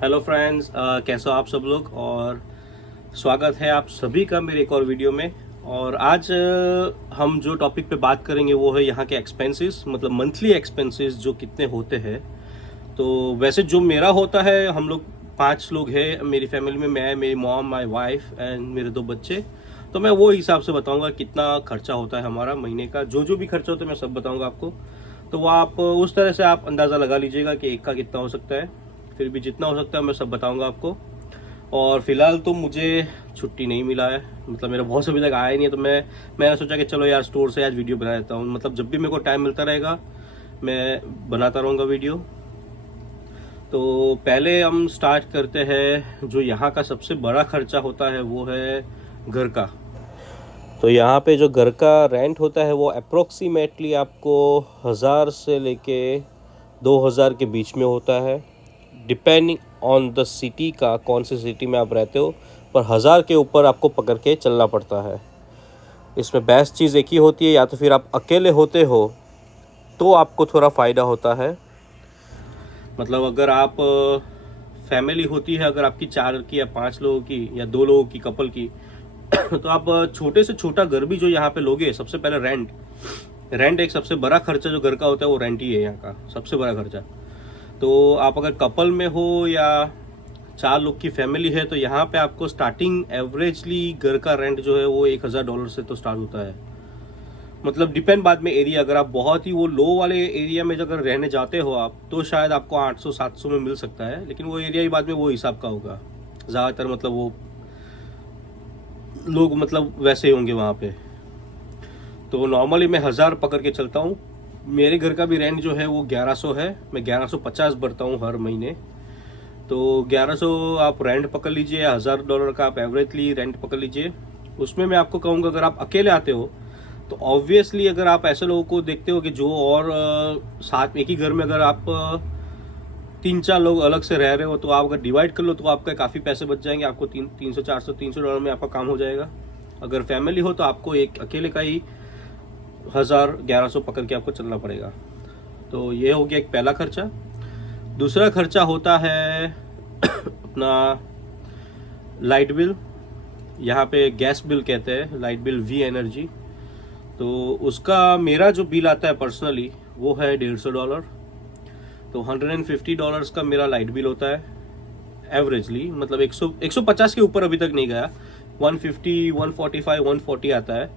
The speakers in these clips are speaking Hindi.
हेलो फ्रेंड्स, कैसे हो आप सब लोग। और स्वागत है आप सभी का मेरे एक और वीडियो में। और आज हम जो टॉपिक पे बात करेंगे वो है यहाँ के एक्सपेंसेस, मतलब मंथली एक्सपेंसेस जो कितने होते हैं। तो वैसे जो मेरा होता है, हम लोग 5 लोग हैं मेरी फैमिली में, मैं, मेरी मॉम, माय वाइफ एंड मेरे 2 बच्चे। तो मैं वो हिसाब से बताऊंगा कितना खर्चा होता है हमारा महीने का। जो भी खर्चा होता है मैं सब बताऊंगा आपको। तो वो आप उस तरह से आप अंदाज़ा लगा लीजिएगा कि एक का कितना हो सकता है। फिर भी जितना हो सकता है मैं सब बताऊंगा आपको। और फिलहाल तो मुझे छुट्टी नहीं मिला है, मतलब मेरा बॉस अभी तक आया ही नहीं है। तो मैंने सोचा कि चलो यार स्टोर से आज वीडियो बना देता हूँ, मतलब जब भी मेरे को टाइम मिलता रहेगा मैं बनाता रहूँगा वीडियो। तो पहले हम स्टार्ट करते हैं। जो यहाँ का सबसे बड़ा खर्चा होता है वो है घर का। तो यहाँ पे जो घर का रेंट होता है वो अप्रोक्सीमेटली आपको 1000 से लेके 2000 के बीच में होता है, डिपेंडिंग ऑन द सिटी का, कौन सी सिटी में आप रहते हो। पर 1000 के ऊपर आपको पकड़ के चलना पड़ता है। इसमें बेस्ट चीज़ एक ही होती है, या तो फिर आप अकेले होते हो तो आपको थोड़ा फ़ायदा होता है। मतलब अगर आप फैमिली होती है, अगर आपकी 4 की या 5 लोगों की या 2 लोगों की, कपल की तो आप छोटे से छोटा घर भी जो यहाँ पे लोगे, सबसे पहले रेंट एक सबसे बड़ा खर्चा जो घर का होता है वो रेंट ही है यहाँ का सबसे बड़ा खर्चा। तो आप अगर कपल में हो या 4 लोग की फैमिली है तो यहाँ पे आपको स्टार्टिंग एवरेजली घर का रेंट जो है वो $1000 से तो स्टार्ट होता है। मतलब डिपेंड बाद में एरिया, अगर आप बहुत ही वो लो वाले एरिया में अगर रहने जाते हो आप तो शायद आपको 800-700 में मिल सकता है, लेकिन वो एरिया ही बाद में वो हिसाब का होगा ज़्यादातर। मतलब वो लोग मतलब वैसे ही होंगे वहाँ पे। तो नॉर्मली मैं 1000 पकड़ के चलता हूँ। मेरे घर का भी रेंट जो है वो 1100 है, मैं 1150 भरता हूँ हर महीने। तो 1100 आप रेंट पकड़ लीजिए, $1000 का आप एवरेजली रेंट पकड़ लीजिए। उसमें मैं आपको कहूँगा अगर आप अकेले आते हो तो ऑब्वियसली अगर आप ऐसे लोगों को देखते हो कि जो और साथ एक ही घर में अगर आप 3-4 लोग अलग से रह रहे हो, तो आप अगर डिवाइड कर लो तो आपका काफ़ी पैसे बच जाएंगे। आपको 300-400-300 डॉलर में आपका काम हो जाएगा। अगर फैमिली हो तो आपको एक अकेले का ही 1000-1100 पकड़ के आपको चलना पड़ेगा। तो ये हो गया एक पहला खर्चा। दूसरा खर्चा होता है अपना लाइट बिल। यहाँ पे गैस बिल कहते हैं, लाइट बिल, वी एनर्जी। तो उसका मेरा जो बिल आता है पर्सनली वो है $150। तो $150 का मेरा लाइट बिल होता है एवरेजली। मतलब 150 के ऊपर अभी तक नहीं गया, 150, 145, 140 आता है।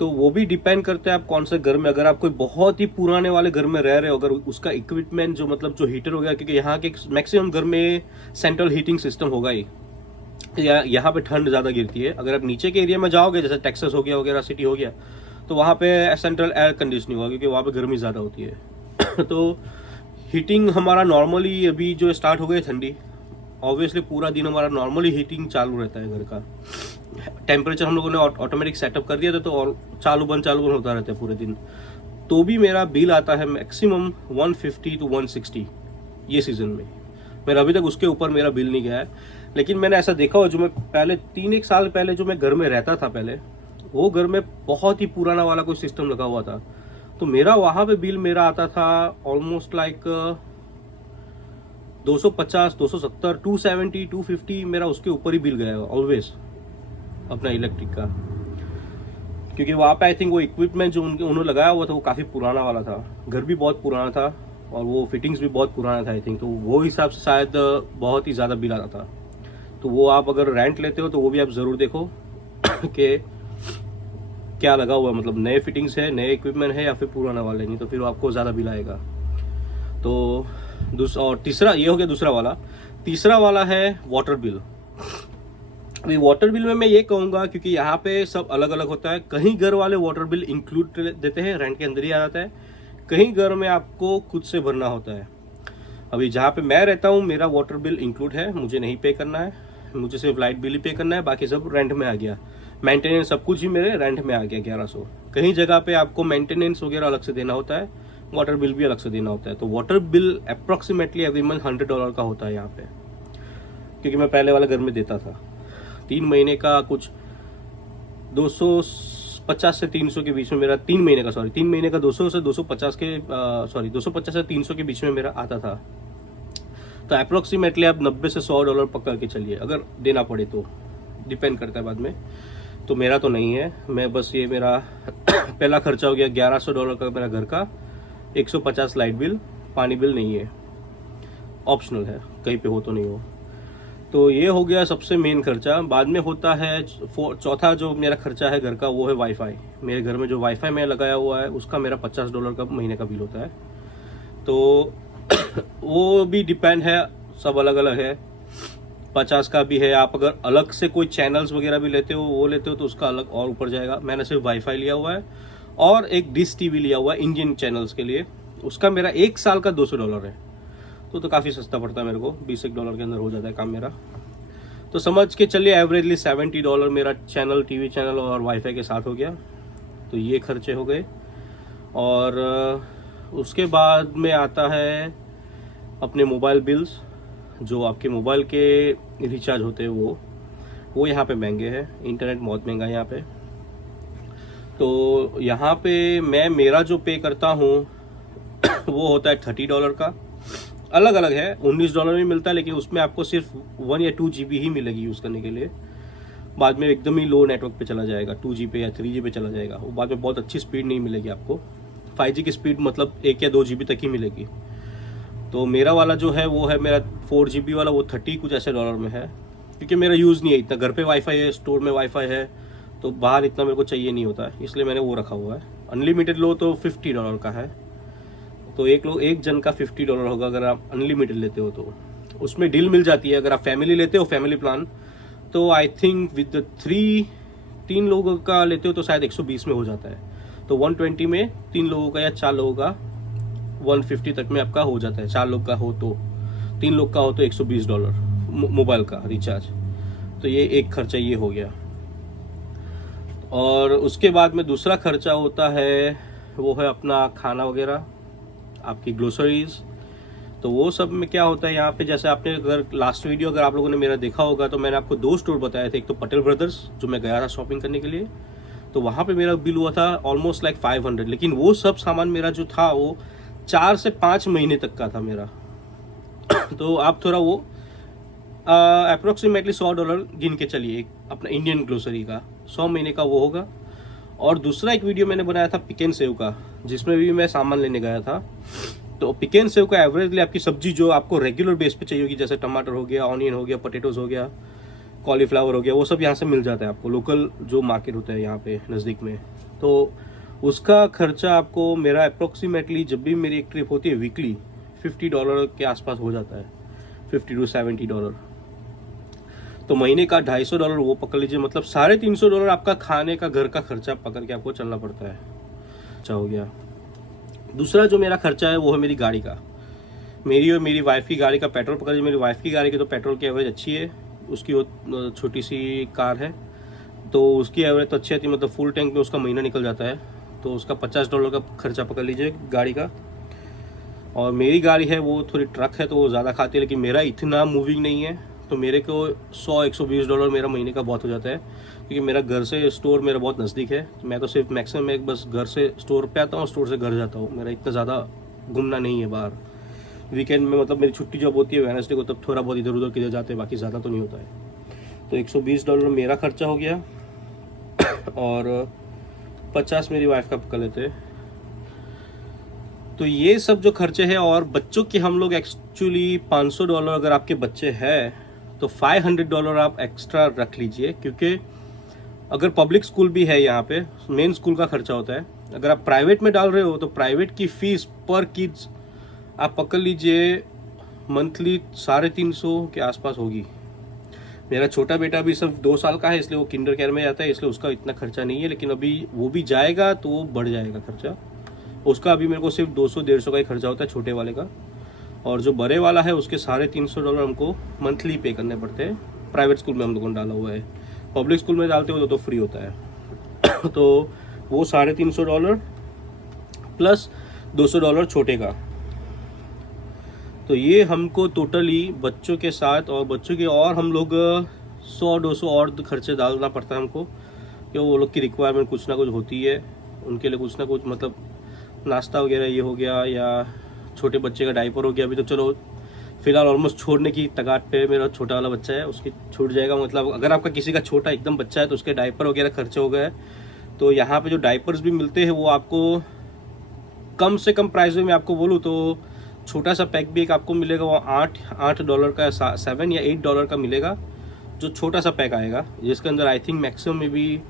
तो वो भी डिपेंड करता है आप कौन से घर में, अगर आप कोई बहुत ही पुराने वाले घर में रह रहे हो, अगर उसका इक्विपमेंट जो मतलब जो हीटर हो गया, क्योंकि यहाँ के मैक्सिमम घर में सेंट्रल हीटिंग सिस्टम होगा ही। यहाँ पे ठंड ज़्यादा गिरती है। अगर आप नीचे के एरिया में जाओगे, जैसे टेक्सास हो गया वगैरह सिटी हो गया, तो वहाँ पे सेंट्रल एयर कंडीशनिंग होगा, क्योंकि वहाँ पे गर्मी ज़्यादा होती है। तो हीटिंग हमारा नॉर्मली अभी जो स्टार्ट हो गई ठंडी, ऑब्वियसली पूरा दिन हमारा नॉर्मली हीटिंग चालू रहता है घर का। टेम्परेचर हम लोगों ने ऑटोमेटिक सेटअप कर दिया था, तो और चालू बंद होता रहता है पूरे दिन। तो भी मेरा बिल आता है मैक्सिमम 150 to 160 ये सीज़न में। मेरा अभी तक उसके ऊपर मेरा बिल नहीं गया है। लेकिन मैंने ऐसा देखा हो, जो मैं पहले 3-1 साल पहले जो मैं घर में रहता था पहले, वो घर में बहुत ही पुराना वाला कोई सिस्टम लगा हुआ था। तो मेरा वहाँ पे बिल मेरा आता था ऑलमोस्ट लाइक 250, 270, 270, 250, मेरा उसके ऊपर ही बिल गया ऑलवेज अपना इलेक्ट्रिक का। क्योंकि वहाँ पे आई थिंक वो इक्विपमेंट जो उन्होंने लगाया हुआ था वो काफ़ी पुराना वाला था, घर भी बहुत पुराना था और वो फिटिंग्स भी बहुत पुराना था आई थिंक। तो वो हिसाब से शायद बहुत ही ज़्यादा बिल आता था। तो वो आप अगर रेंट लेते हो तो वो भी आप ज़रूर देखो कि क्या लगा हुआ है, मतलब नए फिटिंग्स है, नए इक्विपमेंट है या फिर पुराना वाले, नहीं तो फिर आपको ज़्यादा बिल आएगा। तो दूसरा और तीसरा ये हो गया दूसरा वाला। तीसरा वाला है वाटर बिल। अभी वाटर बिल में मैं ये कहूँगा, क्योंकि यहाँ पे सब अलग अलग होता है, कहीं घर वाले वाटर बिल इंक्लूड देते हैं, रेंट के अंदर ही आ जाता है। कहीं घर में आपको खुद से भरना होता है। अभी जहाँ पे मैं रहता हूँ मेरा वाटर बिल इंक्लूड है, मुझे नहीं पे करना है, मुझे सिर्फ लाइट बिल ही पे करना है, बाकी सब रेंट में आ गया। मेंटेनेंस सब कुछ ही मेरे रेंट में आ गया 1100। कहीं जगह पे आपको मेंटेनेंस वगैरह अलग से देना होता है, वाटर बिल भी अलग से देना होता है। तो water bill approximately every month $100 का होता है यहाँ पे, क्योंकि मैं पहले वाले घर में देता था। 3 महीने का कुछ 250 से 300 के बीच में मेरा 3 महीने का 200 से 250 के 250 से 300 के बीच में मेरा आता था। तो अप्रोक्सीमेटली आप 90 से $100 पकड़ के चलिए, अगर देना पड़े तो, डिपेंड करता है बाद में। तो मेरा तो नहीं है, मैं बस ये मेरा पहला खर्चा हो गया $1100 का मेरा घर का, 150 लाइट बिल, पानी बिल नहीं है, ऑप्शनल है, कहीं पे हो तो नहीं हो। तो ये हो गया सबसे मेन खर्चा। बाद में होता है चौथा जो मेरा खर्चा है घर का, वो है वाईफाई। मेरे घर में जो वाईफाई मैं लगाया हुआ है उसका मेरा $50 का महीने का बिल होता है। तो वो भी डिपेंड है, सब अलग अलग है। 50 का भी है, आप अगर अलग से कोई चैनल्स वगैरह भी लेते हो, वो लेते हो तो उसका अलग और ऊपर जाएगा। मैंने सिर्फ वाईफाई लिया हुआ है और एक डिश टीवी लिया हुआ है इंडियन चैनल्स के लिए, उसका मेरा 1 साल का $200 है। तो काफ़ी सस्ता पड़ता है मेरे को, $20 के अंदर हो जाता है काम मेरा। तो समझ के चलिए एवरेजली $70 मेरा चैनल, टीवी चैनल और वाईफाई के साथ हो गया। तो ये खर्चे हो गए। और उसके बाद में आता है अपने मोबाइल बिल्स, जो आपके मोबाइल के रिचार्ज होते हैं वो यहाँ पे महंगे हैं। इंटरनेट बहुत महंगा है यहाँ पे। तो यहाँ पे मैं मेरा जो पे करता हूँ वो होता है $30 का। अलग अलग है, $19 में मिलता है, लेकिन उसमें आपको सिर्फ 1 या 2 GB ही मिलेगी यूज़ करने के लिए। बाद में एकदम ही लो नेटवर्क पे चला जाएगा, 2G पे या 3G पे चला जाएगा। वो बाद में बहुत अच्छी स्पीड नहीं मिलेगी आपको। 5G की स्पीड मतलब 1 या 2 GB तक ही मिलेगी। तो मेरा वाला जो है वो है मेरा 4 GB वाला, वो 30 कुछ ऐसे डॉलर में है, क्योंकि मेरा यूज़ नहीं है इतना। घर पे वाईफाई है, स्टोर में वाईफाई है, तो बाहर इतना मेरे को चाहिए नहीं होता है, इसलिए मैंने वो रखा हुआ है। अनलिमिटेड लो तो $50 का है, तो एक जन का $50 होगा अगर आप अनलिमिटेड लेते हो तो। उसमें डील मिल जाती है। अगर आप फैमिली लेते हो, फैमिली प्लान, तो आई थिंक विद 3 लोगों का लेते हो तो शायद 120 में हो जाता है। तो 120 में 3 लोगों का या 4 लोगों का 150 तक में आपका हो जाता है। 4 लोग का हो तो, 3 लोग का हो तो $120 मोबाइल का रिचार्ज। तो ये एक खर्चा ये हो गया। और उसके बाद में दूसरा खर्चा होता है वो है अपना खाना वगैरह, आपकी ग्रोसरीज। तो वो सब में क्या होता है यहाँ पे, जैसे आपने अगर लास्ट वीडियो अगर आप लोगों ने मेरा देखा होगा तो मैंने आपको 2 स्टोर बताए थे। एक तो पटेल ब्रदर्स, जो मैं गया था शॉपिंग करने के लिए, तो वहाँ पे मेरा बिल हुआ था ऑलमोस्ट लाइक 500। लेकिन वो सब सामान मेरा जो था वो 4 से 5 महीने तक का था मेरा। तो आप थोड़ा वो अप्रोक्सीमेटली $100 गिन के चलिए, अपना इंडियन ग्रोसरी का 100 महीने का वो होगा। और दूसरा एक वीडियो मैंने बनाया था पिक एंड सेव का, जिसमें भी मैं सामान लेने गया था। तो पिक एंड सेव का एवरेजली आपकी सब्जी जो आपको रेगुलर बेस पे चाहिए होगी, जैसे टमाटर हो गया, ऑनियन हो गया, पोटैटोज हो गया, कॉलीफ्लावर हो गया, वो सब यहाँ से मिल जाता है आपको। लोकल जो मार्केट होता है यहाँ पे नज़दीक में, तो उसका खर्चा आपको मेरा अप्रोक्सीमेटली, जब भी मेरी एक ट्रिप होती है वीकली, $50 के आसपास हो जाता है, $50 to $70। तो महीने का $250 वो पकड़ लीजिए, मतलब $350 आपका खाने का, घर का खर्चा पकड़ के आपको चलना पड़ता है। अच्छा हो गया। दूसरा जो मेरा खर्चा है वो है मेरी गाड़ी का। मेरी और मेरी वाइफ की गाड़ी का पेट्रोल पकड़ लीजिए। मेरी वाइफ की गाड़ी की तो पेट्रोल की एवरेज अच्छी है, उसकी वो छोटी सी कार है, तो उसकी एवरेज तो अच्छी आती है, मतलब फुल टैंक में उसका महीना निकल जाता है। तो उसका $50 का खर्चा पकड़ लीजिए गाड़ी का। और मेरी गाड़ी है वो थोड़ी ट्रक है, तो वो ज़्यादा खाती है, लेकिन मेरा इतना मूविंग नहीं है, तो मेरे को $100-120 मेरा महीने का बहुत हो जाता है, क्योंकि मेरा घर से स्टोर मेरा बहुत नज़दीक है। मैं तो सिर्फ मैक्सिमम एक बस घर से स्टोर पे आता हूँ, स्टोर से घर जाता हूँ। मेरा इतना ज़्यादा घूमना नहीं है बाहर। वीकेंड में मतलब मेरी छुट्टी जब होती है वेडनेसडे को, तब थोड़ा बहुत इधर उधर किधर जाते हैं, बाकी ज़्यादा तो नहीं होता है। तो $120 मेरा खर्चा हो गया और 50 मेरी वाइफ का पकड़ लेते। तो ये सब जो खर्चे हैं। और बच्चों के हम लोग एक्चुअली $500, अगर आपके बच्चे हैं तो $500 आप एक्स्ट्रा रख लीजिए, क्योंकि अगर पब्लिक स्कूल भी है यहाँ पे, मेन स्कूल का खर्चा होता है। अगर आप प्राइवेट में डाल रहे हो तो प्राइवेट की फ़ीस पर किड्स आप पकड़ लीजिए मंथली 350 के आसपास होगी। मेरा छोटा बेटा भी सिर्फ 2 साल का है, इसलिए वो किंडर केयर में जाता है, इसलिए उसका इतना खर्चा नहीं है। लेकिन अभी वो भी जाएगा तो वो बढ़ जाएगा खर्चा। उसका अभी मेरे को सिर्फ 200-150 का ही खर्चा होता है छोटे वाले का। और जो बड़े वाला है उसके $350 हमको मंथली पे करने पड़ते हैं। प्राइवेट स्कूल में हम लोगों ने डाला हुआ है, पब्लिक स्कूल में डालते हो तो फ्री होता है। तो वो $350 प्लस $200 छोटे का। तो ये हमको टोटली बच्चों के साथ और बच्चों के और हम लोग 100-200 और खर्चे डालना पड़ता है हमको, कि वो लोग की रिक्वायरमेंट कुछ ना कुछ होती है, उनके लिए कुछ ना कुछ, मतलब नाश्ता वगैरह ये हो गया, या छोटे बच्चे का डायपर हो गया। अभी तो चलो फिलहाल ऑलमोस्ट छोड़ने की तगाट पे मेरा छोटा वाला बच्चा है, उसकी छूट जाएगा। मतलब अगर आपका किसी का छोटा एकदम बच्चा है तो उसके डायपर वगैरह खर्चे हो गए। तो यहाँ पे जो डायपर्स भी मिलते हैं वो आपको कम से कम प्राइस में मैं आपको बोलूँ तो छोटा सा पैक भी एक आपको मिलेगा, वो $8 का, $7 या $8 का मिलेगा, जो छोटा सा पैक आएगा, जिसके अंदर आई थिंक मैक्सिमम में भी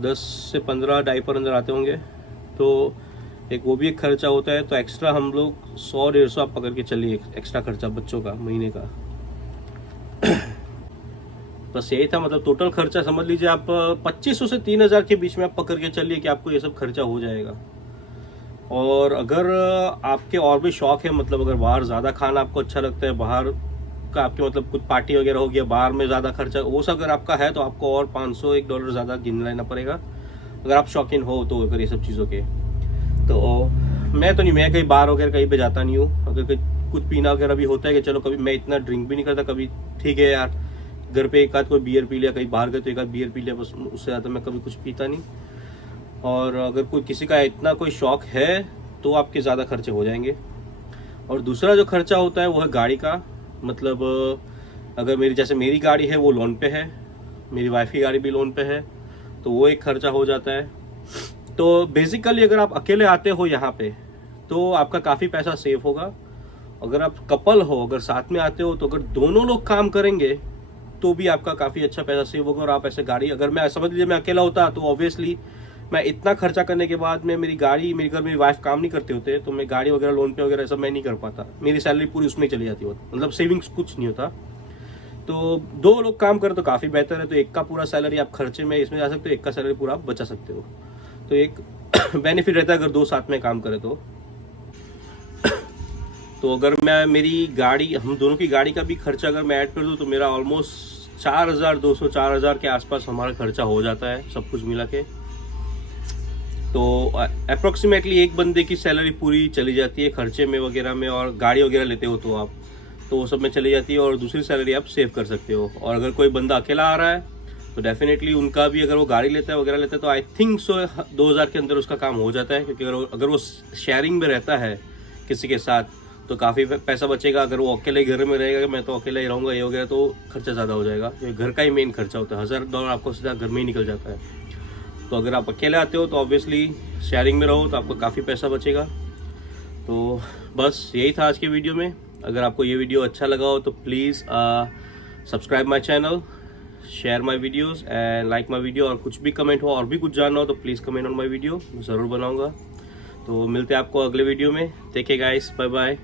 10 से 15 डायपर अंदर आते होंगे। तो एक वो भी एक खर्चा होता है। तो एक्स्ट्रा हम लोग 100-150 आप पकड़ के चलिए एक्स्ट्रा खर्चा बच्चों का महीने का। बस यही था, मतलब टोटल खर्चा समझ लीजिए आप 2500 से 3000 के बीच में आप पकड़ के चलिए कि आपको ये सब खर्चा हो जाएगा। और अगर आपके और भी शौक है, मतलब अगर बाहर ज़्यादा खाना आपको अच्छा लगता है, बाहर का आपके मतलब कुछ पार्टी वगैरह हो गया, बाहर में ज़्यादा खर्चा, वो सब अगर आपका है तो आपको और $500-1 ज़्यादा गिन लेना पड़ेगा अगर आप शौकीन हो तो, अगर ये सब चीज़ों के। तो मैं तो नहीं, मैं कहीं बाहर वगैरह कहीं पे जाता नहीं हूँ। अगर कहीं कुछ पीना वगैरह भी होता है कि चलो, कभी मैं इतना ड्रिंक भी नहीं करता, कभी ठीक है यार घर पे एक आध कोई बियर पी लिया, कहीं बाहर गए तो एक आध बियर पी लिया, बस उससे ज़्यादा मैं कभी कुछ पीता नहीं। और अगर कोई किसी का इतना कोई शौक है तो आपके ज़्यादा खर्चे हो जाएंगे। और दूसरा जो खर्चा होता है वो है गाड़ी का। मतलब अगर मेरी गाड़ी है वो लोन पे है, मेरी वाइफ की गाड़ी भी लोन पे है, तो वो एक खर्चा हो जाता है। तो बेसिकली अगर आप अकेले आते हो यहाँ पे तो आपका काफ़ी पैसा सेव होगा। अगर आप कपल हो, अगर साथ में आते हो, तो अगर दोनों लोग काम करेंगे तो भी आपका काफ़ी अच्छा पैसा सेव होगा। और आप ऐसे गाड़ी, अगर मैं समझ लीजिए मैं अकेला होता तो ऑब्वियसली मैं इतना खर्चा करने के बाद में मेरी घर मेरी वाइफ काम नहीं करते होते तो मैं गाड़ी वगैरह लोन पे वगैरह सब मैं नहीं कर पाता, मेरी सैलरी पूरी उसमें चली जाती होती, मतलब सेविंग्स कुछ नहीं होता। तो 2 लोग काम करें तो काफ़ी बेहतर है। तो एक का पूरा सैलरी आप खर्चे में इसमें जा सकते हो, एक का सैलरी पूरा आप बचा सकते हो। तो एक बेनिफिट रहता है अगर 2 साथ में काम करें तो। तो अगर मैं मेरी गाड़ी, हम दोनों की गाड़ी का भी खर्चा अगर मैं ऐड कर दूँ तो मेरा ऑलमोस्ट 4200-4000 के आसपास हमारा खर्चा हो जाता है सब कुछ मिला के। तो अप्रोक्सीमेटली एक बंदे की सैलरी पूरी चली जाती है खर्चे में वगैरह में, और गाड़ी वगैरह लेते हो तो आप तो वो सब में चली जाती है, और दूसरी सैलरी आप सेव कर सकते हो। और अगर कोई बंदा अकेला आ रहा है तो डेफिनेटली उनका भी, अगर वो गाड़ी लेता है वगैरह लेता है तो आई थिंक 2000 के अंदर उसका काम हो जाता है। क्योंकि अगर वो शेयरिंग में रहता है किसी के साथ तो काफ़ी पैसा बचेगा। अगर वो अकेले घर में रहेगा, मैं तो अकेला ही रहूँगा ये वगैरह, तो खर्चा ज़्यादा हो जाएगा। क्योंकि घर का ही मेन खर्चा होता है, $1000 आपको सीधा घर में ही निकल जाता है। तो अगर आप अकेले आते हो तो ऑब्वियसली शेयरिंग में रहो तो आपको काफ़ी पैसा बचेगा। तो बस यही था आज के वीडियो में। अगर आपको ये वीडियो अच्छा लगा हो तो please subscribe my channel, share my videos and like my video. और कुछ भी कमेंट हो और भी कुछ जानना हो तो please comment on my video, ज़रूर बनाऊँगा। तो मिलते हैं आपको अगले वीडियो में। Take care guys, bye bye.